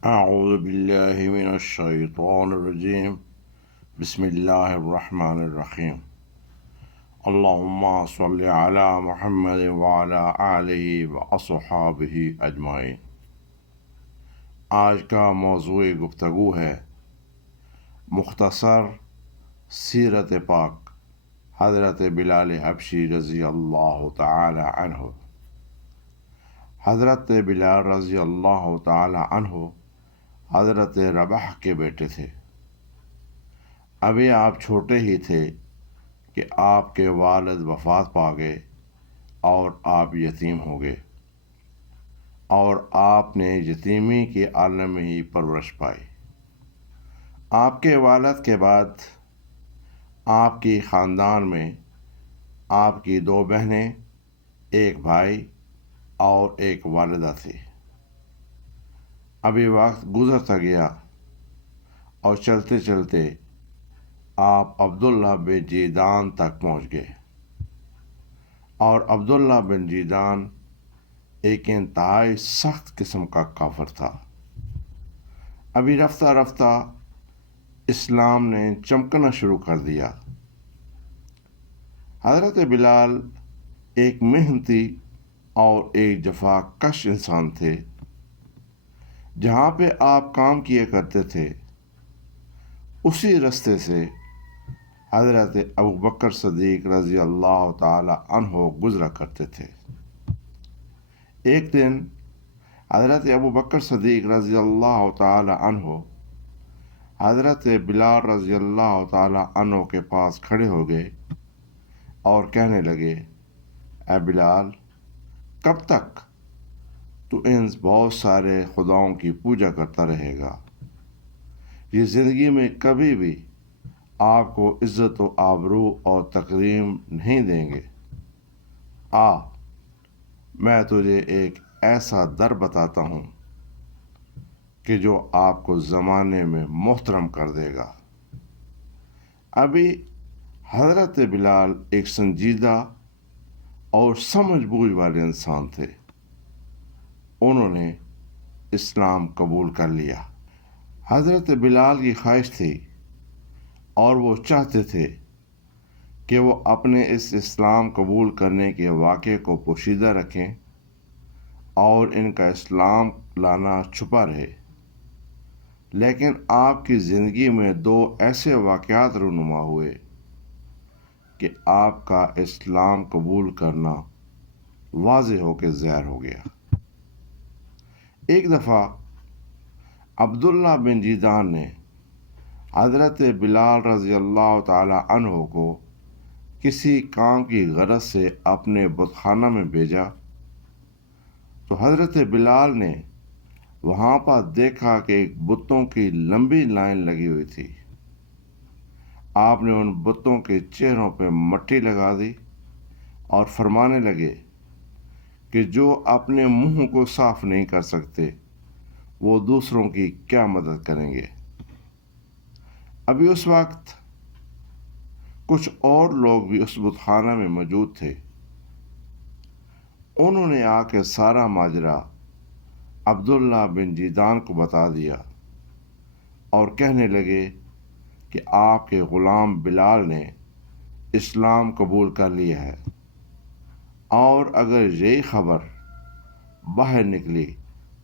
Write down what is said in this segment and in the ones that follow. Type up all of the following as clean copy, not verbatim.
أعوذ بالله من الشيطان الرجيم بسم الله الرحمن الرحيم اللهم صل على محمد وعلى آله وأصحابه أجمعين۔ آج کا موضوع گفتگو ہے مختصر سیرت پاک حضرت بلال حبشی رضی اللہ تعالی عنہ۔ حضرت بلال رضی اللہ تعالی عنہ حضرت رباح کے بیٹے تھے۔ ابھی آپ چھوٹے ہی تھے کہ آپ کے والد وفات پا گئے اور آپ یتیم ہو گئے، اور آپ نے یتیمی کے عالم میں ہی پرورش پائی۔ آپ کے والد کے بعد آپ کی خاندان میں آپ کی 2 بہنیں، ایک بھائی اور ایک والدہ تھی۔ ابھی وقت گزرتا گیا اور چلتے چلتے آپ عبداللہ بن جیدان تک پہنچ گئے، اور عبداللہ بن جیدان ایک انتہائی سخت قسم کا کافر تھا۔ ابھی رفتہ رفتہ اسلام نے چمکنا شروع کر دیا۔ حضرت بلال ایک محنتی اور ایک جفا کش انسان تھے۔ جہاں پہ آپ کام کیا کرتے تھے اسی رستے سے حضرت ابوبکر صدیق رضی اللہ تعالی عنہ گزرا کرتے تھے۔ ایک دن حضرت ابوبکر صدیق رضی اللہ تعالی عنہ حضرت بلال رضی اللہ تعالی عنہ کے پاس کھڑے ہو گئے اور کہنے لگے، اے بلال، کب تک تو ان بہت سارے خداؤں کی پوجا کرتا رہے گا؟ یہ زندگی میں کبھی بھی آپ کو عزت و آبرو اور تکریم نہیں دیں گے۔ میں تجھے ایک ایسا در بتاتا ہوں کہ جو آپ کو زمانے میں محترم کر دے گا۔ ابھی حضرت بلال ایک سنجیدہ اور سمجھ بوجھ والے انسان تھے۔ انہوں نے اسلام قبول کر لیا۔ حضرت بلال کی خواہش تھی اور وہ چاہتے تھے کہ وہ اپنے اس اسلام قبول کرنے کے واقعے کو پوشیدہ رکھیں اور ان کا اسلام لانا چھپا رہے۔ لیکن آپ کی زندگی میں 2 ایسے واقعات رونما ہوئے کہ آپ کا اسلام قبول کرنا واضح ہو کے ظاہر ہو گیا۔ ایک دفعہ عبداللہ بن جیدان نے حضرت بلال رضی اللہ تعالی عنہ کو کسی کام کی غرض سے اپنے بت خانہ میں بھیجا تو حضرت بلال نے وہاں پر دیکھا کہ ایک بتوں کی لمبی لائن لگی ہوئی تھی۔ آپ نے ان بتوں کے چہروں پہ مٹی لگا دی اور فرمانے لگے کہ جو اپنے منہ کو صاف نہیں کر سکتے وہ دوسروں کی کیا مدد کریں گے۔ ابھی اس وقت کچھ اور لوگ بھی اس بت خانہ میں موجود تھے۔ انہوں نے آ کے سارا ماجرا عبداللہ بن جیدان کو بتا دیا اور کہنے لگے کہ آپ کے غلام بلال نے اسلام قبول کر لیا ہے، اور اگر یہی خبر باہر نکلی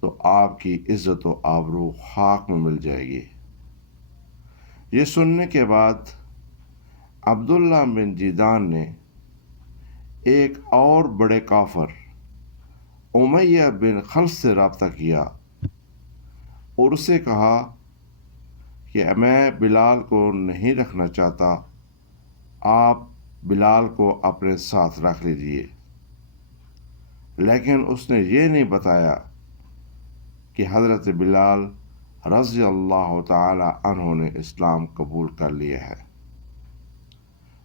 تو آپ کی عزت و آبرو خاک میں مل جائے گی۔ یہ سننے کے بعد عبداللہ بن جیدان نے ایک اور بڑے کافر امیہ بن خلف سے رابطہ کیا اور اسے کہا کہ میں بلال کو نہیں رکھنا چاہتا، آپ بلال کو اپنے ساتھ رکھ لیجیے۔ لیکن اس نے یہ نہیں بتایا کہ حضرت بلال رضی اللہ تعالی عنہ نے اسلام قبول کر لیا ہے۔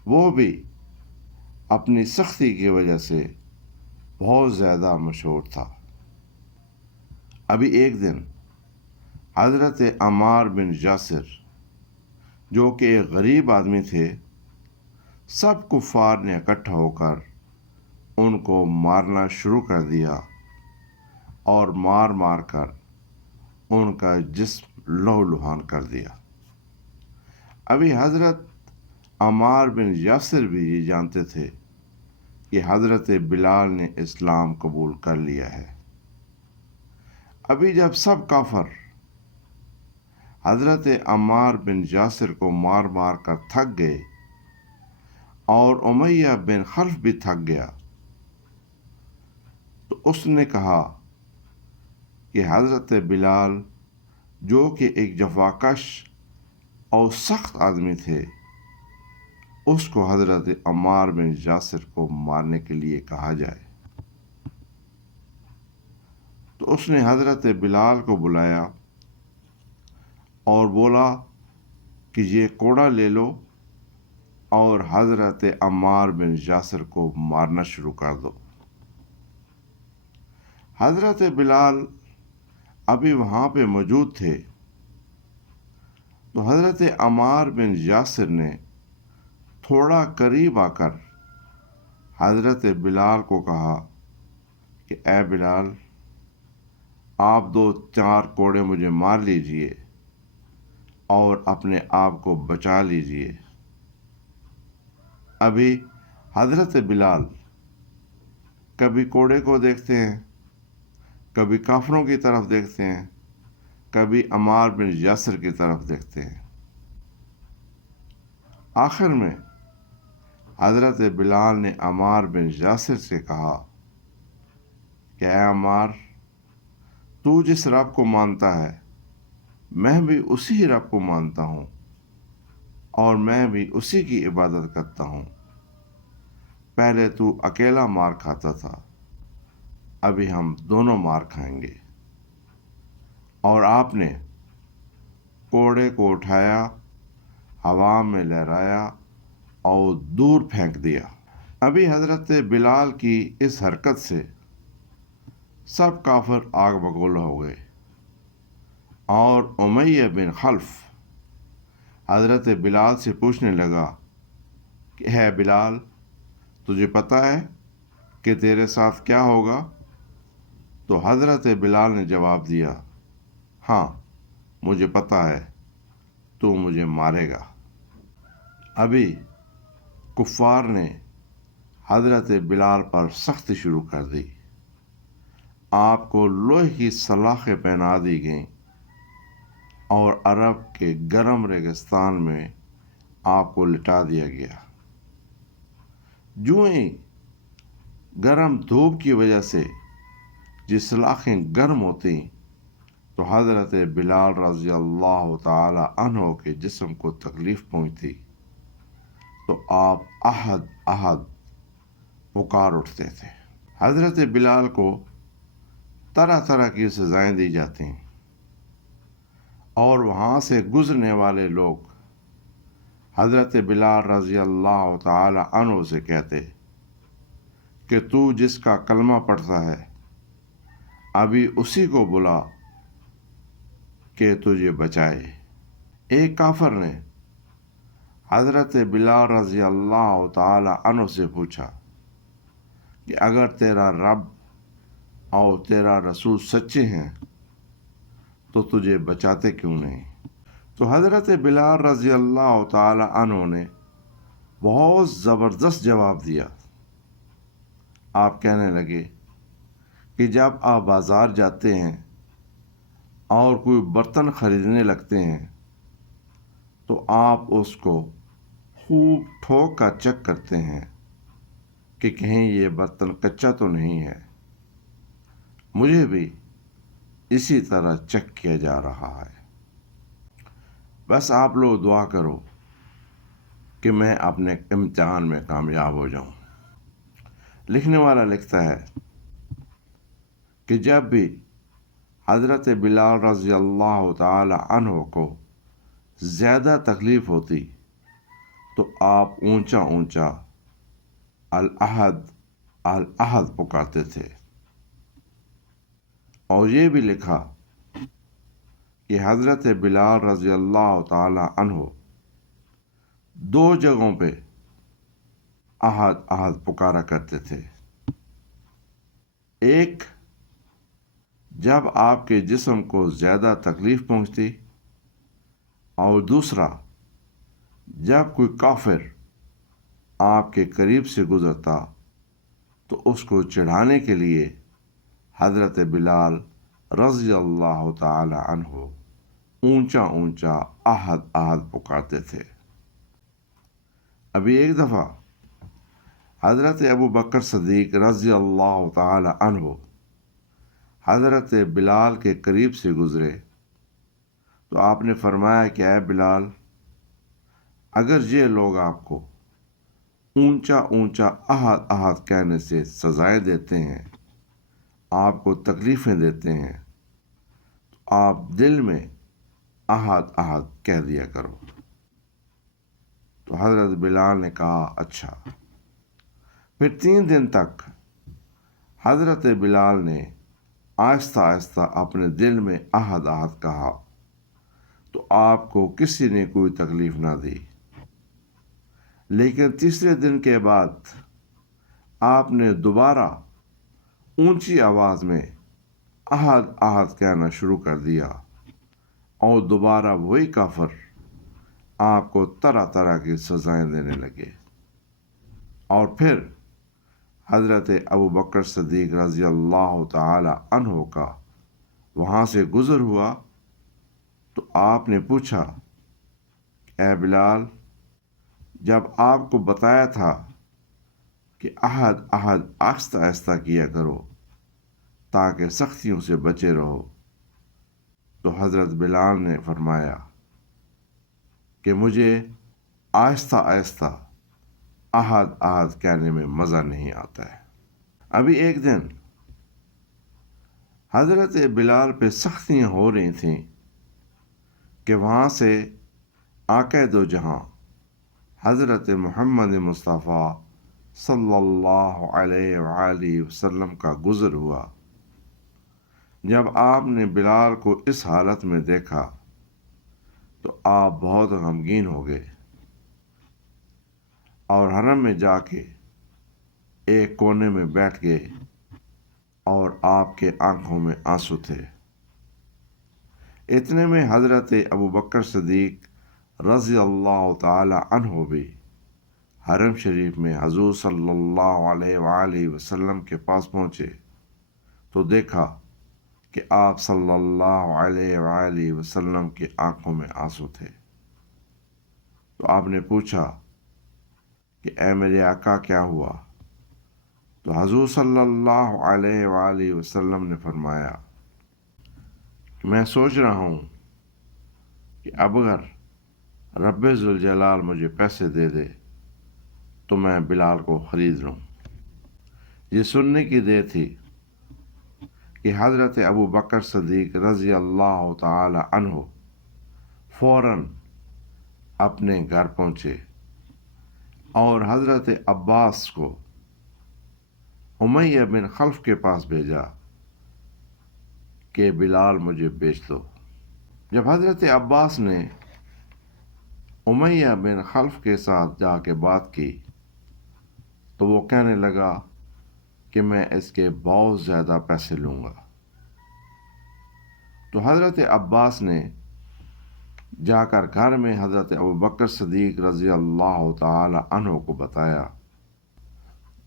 وہ بھی اپنی سختی کی وجہ سے بہت زیادہ مشہور تھا۔ ابھی ایک دن حضرت عمار بن یاسر، جو کہ ایک غریب آدمی تھے، سب کفار نے اکٹھا ہو کر ان کو مارنا شروع کر دیا اور مار مار کر ان کا جسم لہو لہان کر دیا۔ ابھی حضرت عمار بن یاسر بھی یہ جانتے تھے کہ حضرت بلال نے اسلام قبول کر لیا ہے۔ ابھی جب سب کافر حضرت عمار بن یاسر کو مار مار کر تھک گئے اور امیہ بن خلف بھی تھک گیا، تو اس نے کہا کہ حضرت بلال جو کہ ایک جفاکش اور سخت آدمی تھے، اس کو حضرت عمار بن یاسر کو مارنے کے لیے کہا جائے۔ تو اس نے حضرت بلال کو بلایا اور بولا کہ یہ کوڑا لے لو اور حضرت عمار بن یاسر کو مارنا شروع کر دو۔ حضرت بلال ابھی وہاں پہ موجود تھے، تو حضرت عمار بن یاسر نے تھوڑا قریب آ کر حضرت بلال کو کہا کہ اے بلال، آپ 2-4 کوڑے مجھے مار لیجئے اور اپنے آپ کو بچا لیجئے۔ ابھی حضرت بلال کبھی کوڑے کو دیکھتے ہیں، کبھی کافروں کی طرف دیکھتے ہیں، کبھی عمار بن یاسر کی طرف دیکھتے ہیں۔ آخر میں حضرت بلال نے عمار بن یاسر سے کہا کہ اے عمار، تو جس رب کو مانتا ہے میں بھی اسی رب کو مانتا ہوں اور میں بھی اسی کی عبادت کرتا ہوں۔ پہلے تو اکیلا مار کھاتا تھا، ابھی ہم دونوں مار کھائیں گے۔ اور آپ نے کوڑے کو اٹھایا، ہوا میں لہرایا اور دور پھینک دیا۔ ابھی حضرت بلال کی اس حرکت سے سب کافر آگ بگولا ہو گئے، اور امیہ بن خلف حضرت بلال سے پوچھنے لگا کہ ہے بلال، تجھے پتہ ہے کہ تیرے ساتھ کیا ہوگا؟ تو حضرت بلال نے جواب دیا، ہاں مجھے پتہ ہے، تو مجھے مارے گا۔ ابھی کفار نے حضرت بلال پر سختی شروع کر دی، آپ کو لوہے کی سلاخیں پہنا دی گئیں اور عرب کے گرم ریگستان میں آپ کو لٹا دیا گیا۔ جو ہی گرم دھوپ کی وجہ سے یہ سلاخیں گرم ہوتی تو حضرت بلال رضی اللہ تعالی عنہ کے جسم کو تکلیف پہنچتی، تو آپ احد احد پکار اٹھتے تھے۔ حضرت بلال کو طرح طرح کی سزائیں دی جاتی ہیں، اور وہاں سے گزرنے والے لوگ حضرت بلال رضی اللہ تعالی عنہ سے کہتے کہ تو جس کا کلمہ پڑھتا ہے ابھی اسی کو بلا کہ تجھے بچائے۔ ایک کافر نے حضرت بلال رضی اللہ تعالی عنہ سے پوچھا کہ اگر تیرا رب اور تیرا رسول سچے ہیں تو تجھے بچاتے کیوں نہیں؟ تو حضرت بلال رضی اللہ تعالی عنہ نے بہت زبردست جواب دیا۔ آپ کہنے لگے کہ جب آپ بازار جاتے ہیں اور کوئی برتن خریدنے لگتے ہیں تو آپ اس کو خوب ٹھوک کر چیک کرتے ہیں کہ کہیں یہ برتن کچا تو نہیں ہے۔ مجھے بھی اسی طرح چیک کیا جا رہا ہے۔ بس آپ لوگ دعا کرو کہ میں اپنے امتحان میں کامیاب ہو جاؤں۔ لکھنے والا لکھتا ہے کہ جب بھی حضرت بلال رضی اللہ تعالی عنہ کو زیادہ تکلیف ہوتی تو آپ اونچا اونچا الاحد الاحد پکارتے تھے۔ اور یہ بھی لکھا کہ حضرت بلال رضی اللہ تعالی عنہ 2 جگہوں پہ احد احد پکارا کرتے تھے۔ ایک جب آپ کے جسم کو زیادہ تکلیف پہنچتی، اور دوسرا جب کوئی کافر آپ کے قریب سے گزرتا تو اس کو چڑھانے کے لیے حضرت بلال رضی اللہ تعالی عنہ اونچا اونچا احد احد پکارتے تھے۔ ابھی ایک دفعہ حضرت ابو بکر صدیق رضی اللہ تعالی عنہ حضرت بلال کے قریب سے گزرے تو آپ نے فرمایا کہ اے بلال، اگر یہ لوگ آپ کو اونچا اونچا احد احد کہنے سے سزائیں دیتے ہیں، آپ کو تکلیفیں دیتے ہیں، تو آپ دل میں احد احد کہہ دیا کرو۔ تو حضرت بلال نے کہا اچھا۔ پھر 3 دن تک حضرت بلال نے آہستہ آہستہ اپنے دل میں احد احد کہا تو آپ کو کسی نے کوئی تکلیف نہ دی۔ لیکن تیسرے دن کے بعد آپ نے دوبارہ اونچی آواز میں احد احد کہنا شروع کر دیا، اور دوبارہ وہی کافر آپ کو طرح طرح کی سزائیں دینے لگے۔ اور پھر حضرت ابو بکر صدیق رضی اللہ تعالی عنہ کا وہاں سے گزر ہوا تو آپ نے پوچھا، اے بلال، جب آپ کو بتایا تھا کہ احد احد آہستہ آہستہ کیا کرو تاکہ سختیوں سے بچے رہو، تو حضرت بلال نے فرمایا کہ مجھے آہستہ آہستہ احد احد کہنے میں مزہ نہیں آتا ہے۔ ابھی ایک دن حضرت بلال پہ سختیاں ہو رہی تھیں کہ وہاں سے آقا دو جہاں حضرت محمد مصطفیٰ صلی اللہ علیہ وآلہ وسلم کا گزر ہوا۔ جب آپ نے بلال کو اس حالت میں دیکھا تو آپ بہت غمگین ہو گئے، اور حرم میں جا کے ایک کونے میں بیٹھ گئے، اور آپ کے آنکھوں میں آنسو تھے۔ اتنے میں حضرت ابو بکر صدیق رضی اللہ تعالی عنہ بھی حرم شریف میں حضور صلی اللہ علیہ وآلہ وسلم کے پاس پہنچے تو دیکھا کہ آپ صلی اللہ علیہ وآلہ وسلم کی آنکھوں میں آنسو تھے۔ تو آپ نے پوچھا کہ اے میرے آقا، کیا ہوا؟ تو حضور صلی اللہ علیہ وآلہ وسلم نے فرمایا کہ میں سوچ رہا ہوں کہ اب اگر رب ذوالجلال مجھے پیسے دے دے تو میں بلال کو خرید لوں۔ یہ سننے کی دیر تھی کہ حضرت ابو بکر صدیق رضی اللہ تعالی عنہ فوراً اپنے گھر پہنچے اور حضرت عباس کو امیہ بن خلف کے پاس بھیجا کہ بلال مجھے بیچ دو۔ جب حضرت عباس نے امیہ بن خلف کے ساتھ جا کے بات کی تو وہ کہنے لگا کہ میں اس کے بہت زیادہ پیسے لوں گا۔ تو حضرت عباس نے جا کر گھر میں حضرت ابو بکر صدیق رضی اللہ تعالی عنہ کو بتایا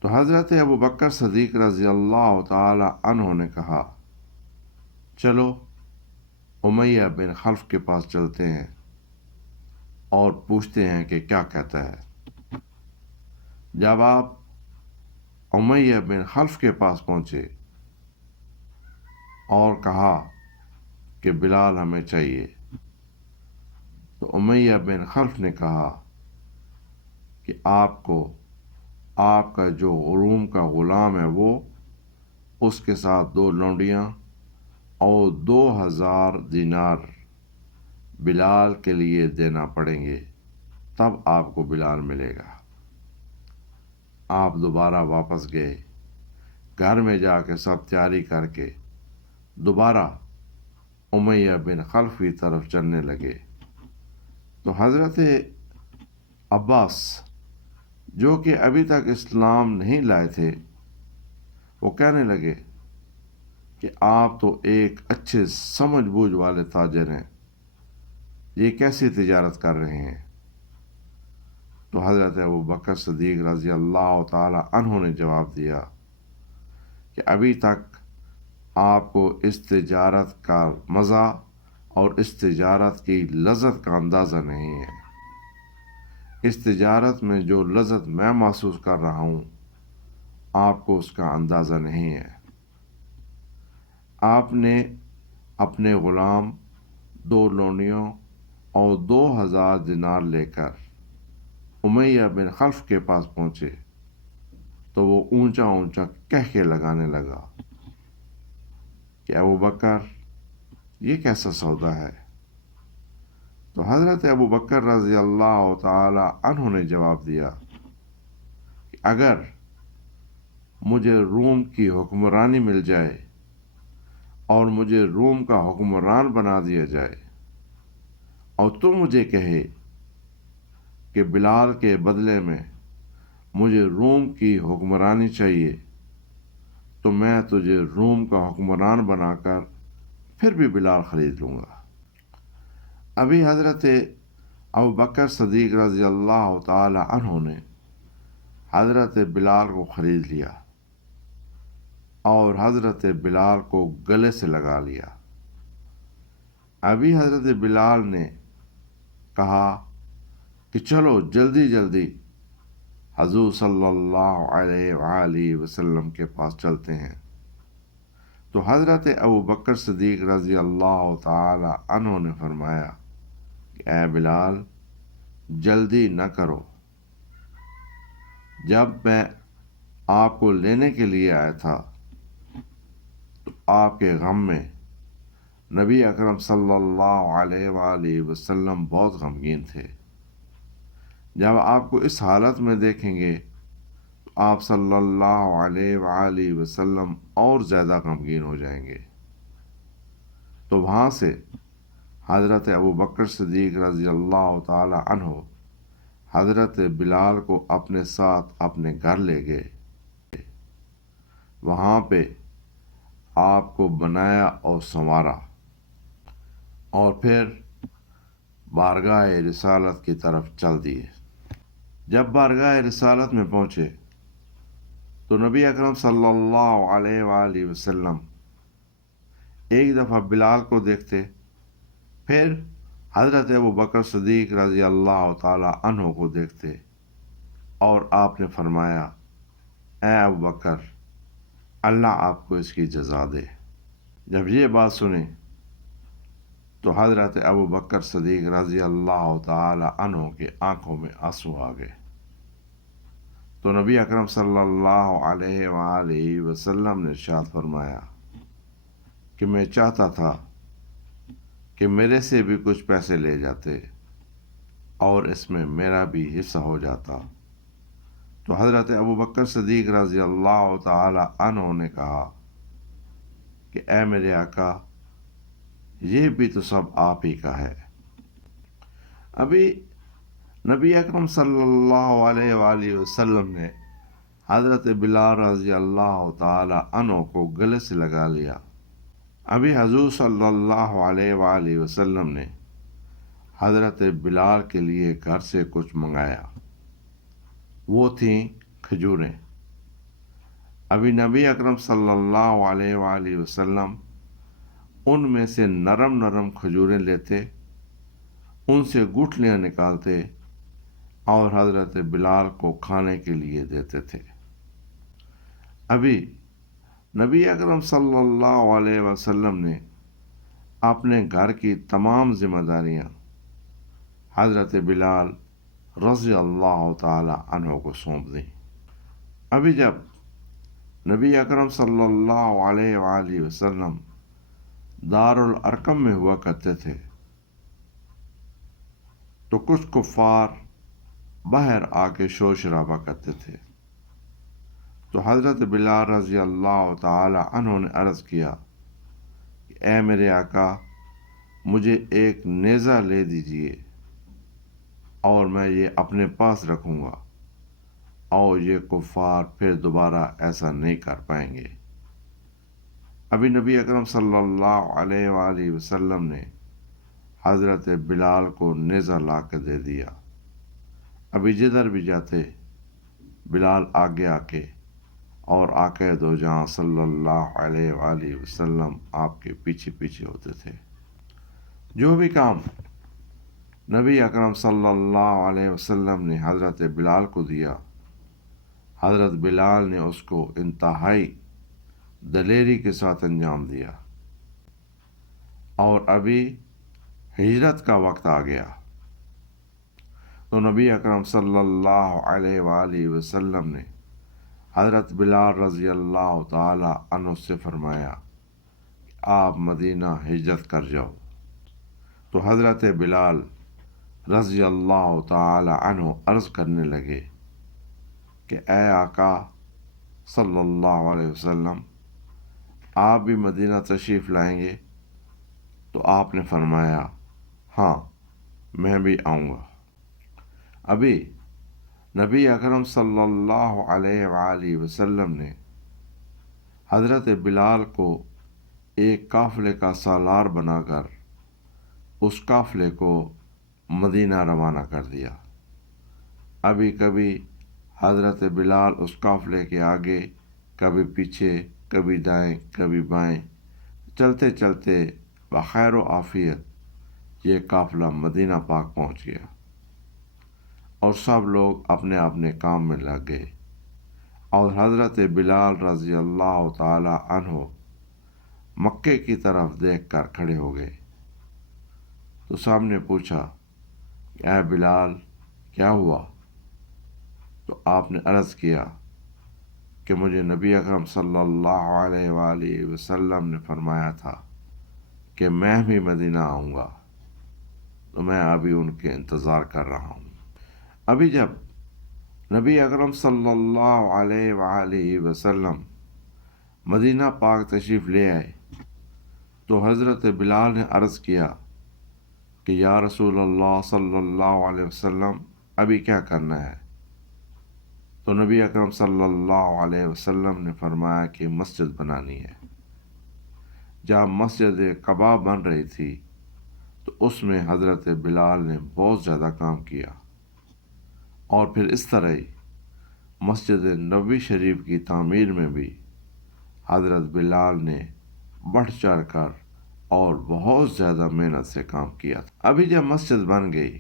تو حضرت ابو بکر صدیق رضی اللہ تعالی عنہ نے کہا، چلو امیہ بن خلف کے پاس چلتے ہیں اور پوچھتے ہیں کہ کیا کہتا ہے۔ جب آپ امیہ بن خلف کے پاس پہنچے اور کہا کہ بلال ہمیں چاہیے، تو امیہ بن خلف نے کہا کہ آپ کو آپ کا جو روم کا غلام ہے وہ، اس کے ساتھ 2 لونڈیاں اور 2000 دینار بلال کے لیے دینا پڑیں گے، تب آپ کو بلال ملے گا۔ آپ دوبارہ واپس گئے، گھر میں جا کے سب تیاری کر کے دوبارہ امیہ بن خلف کی طرف چلنے لگے تو حضرت عباس جو کہ ابھی تک اسلام نہیں لائے تھے وہ کہنے لگے، کہ آپ تو ایک اچھے سمجھ بوجھ والے تاجر ہیں، یہ کیسی تجارت کر رہے ہیں؟ تو حضرت ابوبکر صدیق رضی اللہ تعالی عنہ نے جواب دیا کہ ابھی تک آپ کو اس تجارت کا مزہ اور اس تجارت کی لذت کا اندازہ نہیں ہے۔ اس تجارت میں جو لذت میں محسوس کر رہا ہوں، آپ کو اس کا اندازہ نہیں ہے۔ آپ نے اپنے غلام، 2 لونیوں اور 2000 دینار لے کر امیہ بن خلف کے پاس پہنچے تو وہ اونچا اونچا کہکے لگانے لگا کہ ابوبکر، یہ کیسا سودا ہے؟ تو حضرت ابوبکر رضی اللہ تعالی عنہ نے جواب دیا کہ اگر مجھے روم کی حکمرانی مل جائے اور مجھے روم کا حکمران بنا دیا جائے اور تو مجھے کہے کہ بلال کے بدلے میں مجھے روم کی حکمرانی چاہیے، تو میں تجھے روم کا حکمران بنا کر پھر بھی بلال خرید لوں گا۔ ابھی حضرت ابوبکر صدیق رضی اللہ تعالی عنہ نے حضرت بلال کو خرید لیا اور حضرت بلال کو گلے سے لگا لیا۔ ابھی حضرت بلال نے کہا کہ چلو جلدی جلدی حضور صلی اللہ علیہ وآلہ وسلم کے پاس چلتے ہیں۔ تو حضرت ابوبکر صدیق رضی اللہ تعالی عنہ نے فرمایا کہ اے بلال، جلدی نہ کرو، جب میں آپ کو لینے کے لیے آیا تھا تو آپ کے غم میں نبی اکرم صلی اللہ علیہ وآلہ وسلم بہت غمگین تھے۔ جب آپ کو اس حالت میں دیکھیں گے تو آپ صلی اللہ علیہ وآلہ وسلم اور زیادہ غمگین ہو جائیں گے۔ تو وہاں سے حضرت ابوبکر صدیق رضی اللہ تعالی عنہ حضرت بلال کو اپنے ساتھ اپنے گھر لے گئے۔ وہاں پہ آپ کو بنایا اور سنوارا اور پھر بارگاہ رسالت کی طرف چل دیے۔ جب بارگاہ رسالت میں پہنچے تو نبی اکرم صلی اللہ علیہ وآلہ وسلم ایک دفعہ بلال کو دیکھتے، پھر حضرت ابوبکر صدیق رضی اللہ تعالی عنہ کو دیکھتے اور آپ نے فرمایا، اے ابوبکر، اللہ آپ کو اس کی جزا دے۔ جب یہ بات سنی تو حضرت ابوبکر صدیق رضی اللہ تعالی عنہ کے آنکھوں میں آنسو آ گئے۔ تو نبی اکرم صلی اللہ علیہ وآلہ وسلم نے ارشاد فرمایا کہ میں چاہتا تھا کہ میرے سے بھی کچھ پیسے لے جاتے اور اس میں میرا بھی حصہ ہو جاتا۔ تو حضرت ابوبکر صدیق رضی اللہ تعالی عنہ نے کہا کہ اے میرے آقا، یہ بھی تو سب آپ ہی کا ہے۔ ابھی نبی اکرم صلی اللہ علیہ وآلہ وسلم نے حضرت بلال رضی اللہ تعالی عنہ کو گلے سے لگا لیا۔ ابھی حضور صلی اللہ علیہ وآلہ وسلم نے حضرت بلال کے لیے گھر سے کچھ منگایا، وہ تھیں کھجوریں۔ ابھی نبی اکرم صلی اللہ علیہ وآلہ وسلم ان میں سے نرم نرم کھجوریں لیتے، ان سے گٹھلیاں نکالتے اور حضرت بلال کو کھانے کے لیے دیتے تھے۔ ابھی نبی اکرم صلی اللہ علیہ وسلم نے اپنے گھر کی تمام ذمہ داریاں حضرت بلال رضی اللہ تعالی عنہ کو سونپ دیں۔ ابھی جب نبی اکرم صلی اللہ علیہ وآلہ وسلم دار الارقم میں ہوا کرتے تھے تو کچھ کفار باہر آ کے شور شرابہ کرتے تھے۔ تو حضرت بلال رضی اللہ تعالی عنہ نے عرض کیا کہ اے میرے آقا، مجھے ایک نیزہ لے دیجئے اور میں یہ اپنے پاس رکھوں گا اور یہ کفار پھر دوبارہ ایسا نہیں کر پائیں گے۔ ابھی نبی اکرم صلی اللہ علیہ وآلہ وسلم نے حضرت بلال کو نیزہ لا کے دے دیا۔ ابھی جدھر بھی جاتے بلال آگے آ کے اور آقا دو جہاں صلی اللہ علیہ وآلہ وسلم آپ کے پیچھے پیچھے ہوتے تھے۔ جو بھی کام نبی اکرم صلی اللہ علیہ وسلم نے حضرت بلال کو دیا، حضرت بلال نے اس کو انتہائی دلیری کے ساتھ انجام دیا۔ اور ابھی ہجرت کا وقت آ گیا تو نبی اکرم صلی اللہ علیہ وآلہ وسلم نے حضرت بلال رضی اللہ تعالی عنہ سے فرمایا کہ آپ مدینہ ہجرت کر جاؤ۔ تو حضرت بلال رضی اللہ تعالی عنہ عرض کرنے لگے کہ اے آقا صلی اللہ علیہ وسلم، آپ بھی مدینہ تشریف لائیں گے؟ تو آپ نے فرمایا ہاں میں بھی آؤں گا۔ ابھی نبی اکرم صلی اللہ علیہ وآلہ وسلم نے حضرت بلال کو ایک قافلے کا سالار بنا کر اس قافلے کو مدینہ روانہ کر دیا۔ ابھی کبھی حضرت بلال اس قافلے کے آگے، کبھی پیچھے، کبھی دائیں کبھی بائیں، چلتے چلتے بخیر و عافیت یہ قافلہ مدینہ پاک پہنچ گیا اور سب لوگ اپنے اپنے کام میں لگ گئے۔ اور حضرت بلال رضی اللہ تعالی عنہ مکے کی طرف دیکھ کر کھڑے ہو گئے۔ تو سب نے پوچھا کہ اے بلال کیا ہوا؟ تو آپ نے عرض کیا کہ مجھے نبی اکرم صلی اللہ علیہ وآلہ وسلم نے فرمایا تھا کہ میں بھی مدینہ آؤں گا، تو میں ابھی ان کے انتظار کر رہا ہوں۔ ابھی جب نبی اکرم صلی اللہ علیہ وآلہ وسلم مدینہ پاک تشریف لے آئے تو حضرت بلال نے عرض کیا کہ یا رسول اللہ صلی اللہ علیہ وسلم ابھی کیا کرنا ہے؟ تو نبی اکرم صلی اللہ علیہ وسلم نے فرمایا کہ مسجد بنانی ہے۔ جب مسجد قباء بن رہی تھی تو اس میں حضرت بلال نے بہت زیادہ کام کیا، اور پھر اس طرح ہی مسجد نبوی شریف کی تعمیر میں بھی حضرت بلال نے بڑھ چڑھ کر اور بہت زیادہ محنت سے کام کیا تھا۔ ابھی جب مسجد بن گئی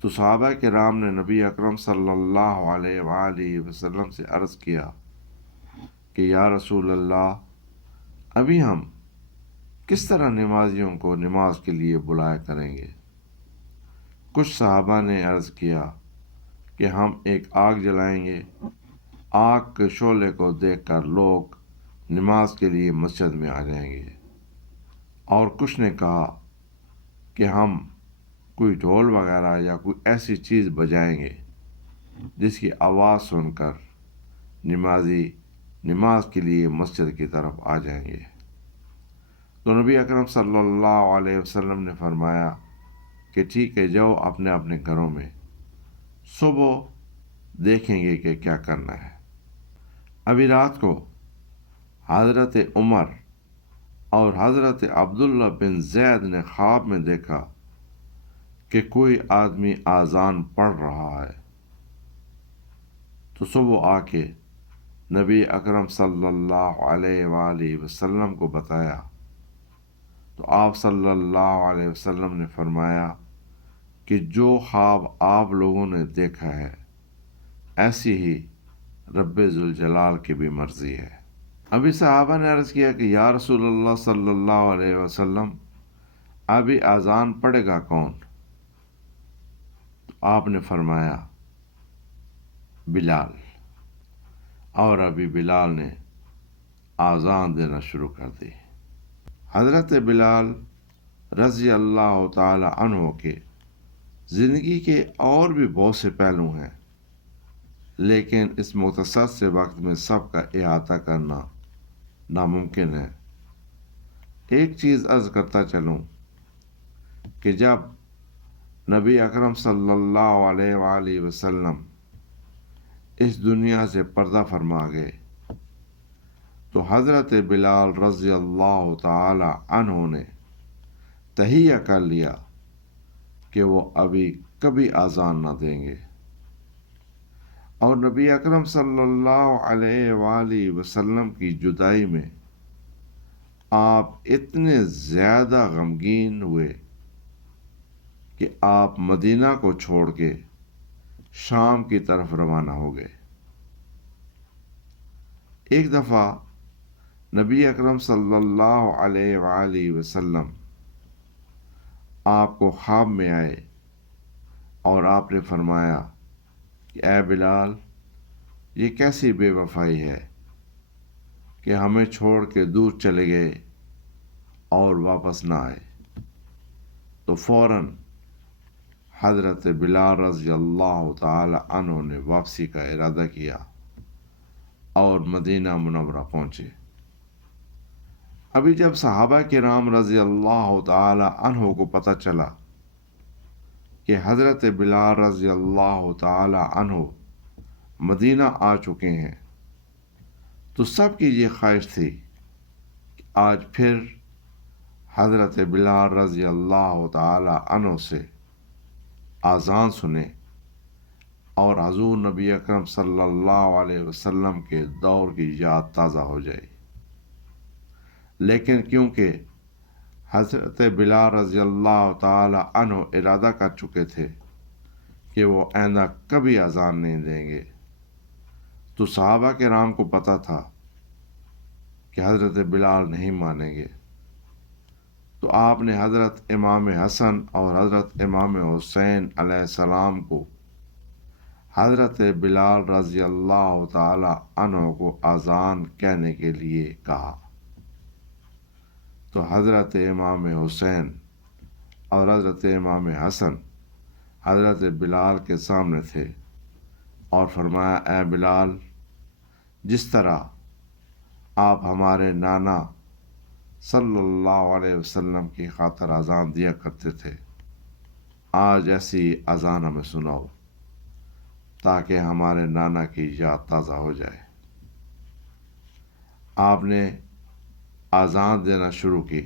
تو صحابہ کرام نے نبی اکرم صلی اللہ علیہ وآلہ وسلم سے عرض کیا کہ یا رسول اللہ، ابھی ہم کس طرح نمازیوں کو نماز کے لیے بلایا کریں گے؟ کچھ صحابہ نے عرض کیا کہ ہم ایک آگ جلائیں گے، آگ کے شعلے کو دیکھ کر لوگ نماز کے لیے مسجد میں آ جائیں گے۔ اور کچھ نے کہا کہ ہم کوئی ڈھول وغیرہ یا کوئی ایسی چیز بجائیں گے جس کی آواز سن کر نمازی نماز کے لیے مسجد کی طرف آ جائیں گے۔ تو نبی اکرم صلی اللہ علیہ وسلم نے فرمایا کہ ٹھیک ہے، جاؤ اپنے اپنے گھروں میں، صبح دیکھیں گے کہ کیا کرنا ہے۔ ابھی رات کو حضرت عمر اور حضرت عبداللہ بن زید نے خواب میں دیکھا کہ کوئی آدمی اذان پڑھ رہا ہے۔ تو صبح آ کے نبی اکرم صلی اللہ علیہ وآلہ وسلم کو بتایا تو آپ صلی اللہ علیہ وسلم نے فرمایا کہ جو خواب آپ لوگوں نے دیکھا ہے ایسی ہی رب ذوالجلال کی بھی مرضی ہے۔ ابھی صحابہ نے عرض کیا کہ یا رسول اللہ صلی اللہ علیہ وسلم، ابھی اذان پڑھے گا کون؟ تو آپ نے فرمایا بلال۔ اور ابھی بلال نے اذان دینا شروع کر دی۔ حضرت بلال رضی اللہ تعالی عنہ کے زندگی کے اور بھی بہت سے پہلو ہیں، لیکن اس مختصر سے وقت میں سب کا احاطہ کرنا ناممکن ہے۔ ایک چیز عرض کرتا چلوں کہ جب نبی اکرم صلی اللہ علیہ وآلہ وسلم اس دنیا سے پردہ فرما گئے تو حضرت بلال رضی اللہ تعالی عنہ نے تہیہ کر لیا کہ وہ ابھی کبھی اذان نہ دیں گے، اور نبی اکرم صلی اللہ علیہ وآلہ وسلم کی جدائی میں آپ اتنے زیادہ غمگین ہوئے کہ آپ مدینہ کو چھوڑ کے شام کی طرف روانہ ہو گئے۔ ایک دفعہ نبی اکرم صلی اللہ علیہ وآلہ وسلم آپ کو خواب میں آئے اور آپ نے فرمایا کہ اے بلال، یہ کیسی بے وفائی ہے کہ ہمیں چھوڑ کے دور چلے گئے اور واپس نہ آئے۔ تو فوراً حضرت بلال رضی اللہ تعالی عنہ نے واپسی کا ارادہ کیا اور مدینہ منورہ پہنچے۔ ابھی جب صحابہ کرام رضی اللہ تعالی عنہ کو پتہ چلا کہ حضرت بلال رضی اللہ تعالی عنہ مدینہ آ چکے ہیں، تو سب کی یہ خواہش تھی کہ آج پھر حضرت بلال رضی اللہ تعالی عنہ سے اذان سنیں اور حضور نبی اکرم صلی اللہ علیہ وسلم کے دور کی یاد تازہ ہو جائے۔ لیکن کیونکہ حضرت بلال رضی اللہ تعالی عنہ ارادہ کر چکے تھے کہ وہ آئندہ کبھی اذان نہیں دیں گے، تو صحابہ کرام کو پتہ تھا کہ حضرت بلال نہیں مانیں گے، تو آپ نے حضرت امام حسن اور حضرت امام حسین علیہ السلام کو حضرت بلال رضی اللہ تعالی عنہ کو اذان کہنے کے لیے کہا۔ تو حضرت امام حسین اور حضرت امام حسن حضرت بلال کے سامنے تھے اور فرمایا، اے بلال، جس طرح آپ ہمارے نانا صلی اللہ علیہ وسلم کی خاطر اذان دیا کرتے تھے، آج ایسی اذان ہمیں سناؤ تاکہ ہمارے نانا کی یاد تازہ ہو جائے۔ آپ نے اذان دینا شروع کی،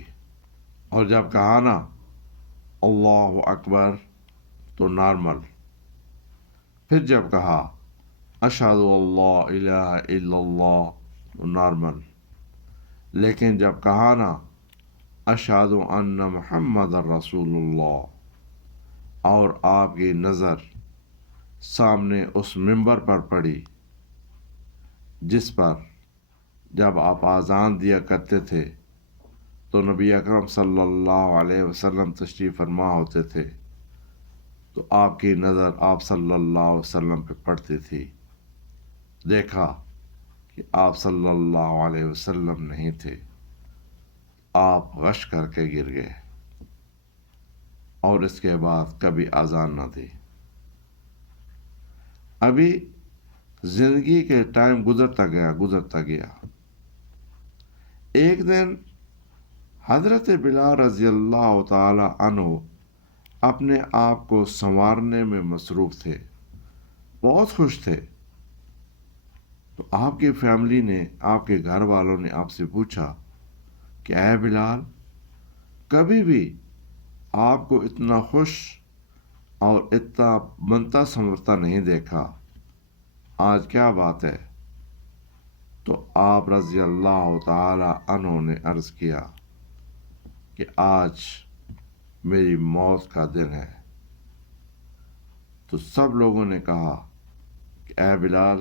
اور جب کہا نا اللہ اکبر تو نارمل، پھر جب کہا اشہد اللہ الہ الا اللہ تو نارمل، لیکن جب کہا نا اشہد ان محمد رسول اللہ اور آپ کی نظر سامنے اس منبر پر پڑی جس پر جب آپ اذان دیا کرتے تھے تو نبی اکرم صلی اللہ علیہ وسلم تشریف فرما ہوتے تھے، تو آپ کی نظر آپ صلی اللہ علیہ وسلم پہ پڑتی تھی۔ دیکھا کہ آپ صلی اللہ علیہ وسلم نہیں تھے، آپ غش کر کے گر گئے اور اس کے بعد کبھی اذان نہ دی۔ ابھی زندگی کے ٹائم گزرتا گیا۔ ایک دن حضرت بلال رضی اللہ تعالی عنہ اپنے آپ کو سنوارنے میں مصروف تھے، بہت خوش تھے، تو آپ کی فیملی نے، آپ کے گھر والوں نے آپ سے پوچھا کہ اے بلال، کبھی بھی آپ کو اتنا خوش اور اتنا بنتا سنورتا نہیں دیکھا، آج کیا بات ہے؟ تو آپ رضی اللہ تعالی عنہ نے عرض کیا کہ آج میری موت کا دن ہے۔ تو سب لوگوں نے کہا کہ اے بلال،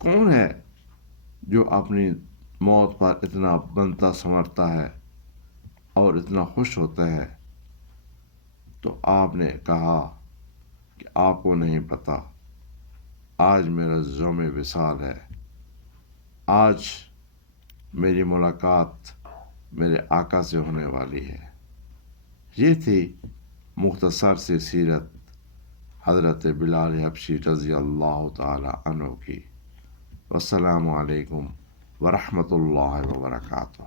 کون ہے جو اپنی موت پر اتنا بنتا سنورتا ہے اور اتنا خوش ہوتا ہے؟ تو آپ نے کہا کہ آپ کو نہیں پتا، آج میرا یوم وصال ہے، آج میری ملاقات میرے آقا سے ہونے والی ہے۔ یہ تھی مختصر سی سیرت حضرت بلال حبشی رضی اللہ تعالی عنہ کی۔ والسلام علیکم ورحمۃ اللہ وبرکاتہ۔